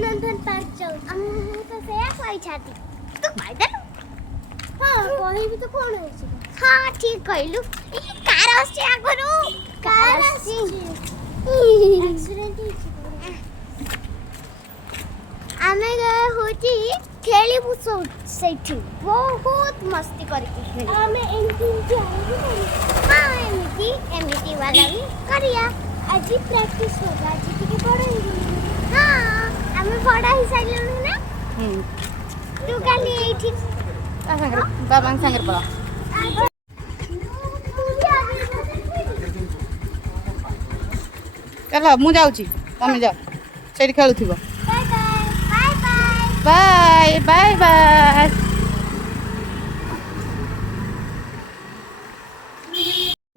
नंदन park जाऊ हम तो से कोई छाती तू फायदा हां कोई भी तो कोन है हां ठीक कहलु ई कार आछे आगरो कार आछे एक्सीडेंट ही आमे गए होती खेली बुसो सेठी बहुत मस्ती करके खेली आमे एंटी हां एमिटी वाला भी करिया आज प्रैक्टिस होगा आज के पढ़ेंगे हां आमे पढ़ा ही साइलनु ना तू काली एठी बाबा संगे पढ़ा चलो मु जाऊची तमे जाओ सेठी खेलुथिबो बाय बाय बाय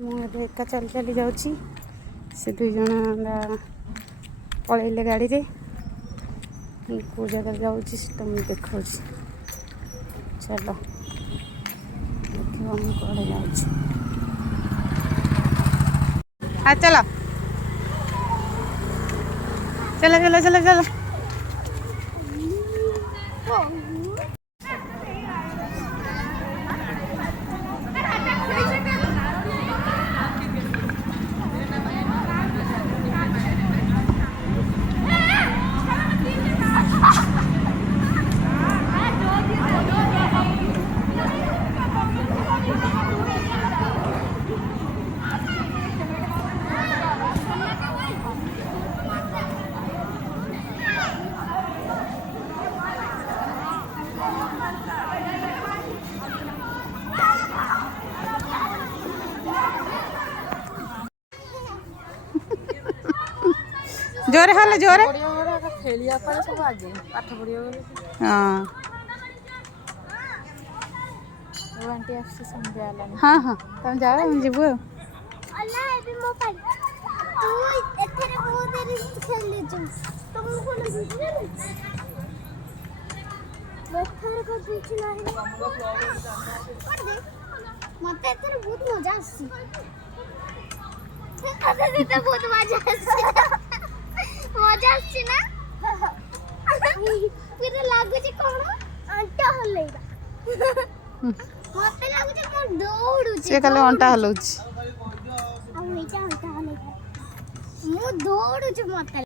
मुझे एका चल चली जाऊँ से दुई जन पलैले गाड़ी रे कौ जगह जाऊँ तुम देखा चलो देखो हम कड़े जाऊँ हाँ चलो चलो चलो चलो चलो जोरे हले जोरे खेलिया पर सब आगे पाठ पढ़ियो हां वो आंटी आपसे समझाला हां हां तुम जाओ हम जीबो अल्लाह एबी मोबाइल तू एथरे बहुत देरी खेल ले जो तुम को न बुझले बेथर को बीच नाही कर दे मते एथरे बहुत मजा आसी अरे तो बहुत मजा आसी मजा आसी ना फिर लागु जे कोन अंटा हलैबा मते लागु जे कोन दौड़ू से कले अंटा हलौची हम एटा अंटा हलैबा मु दौड़ू जे मते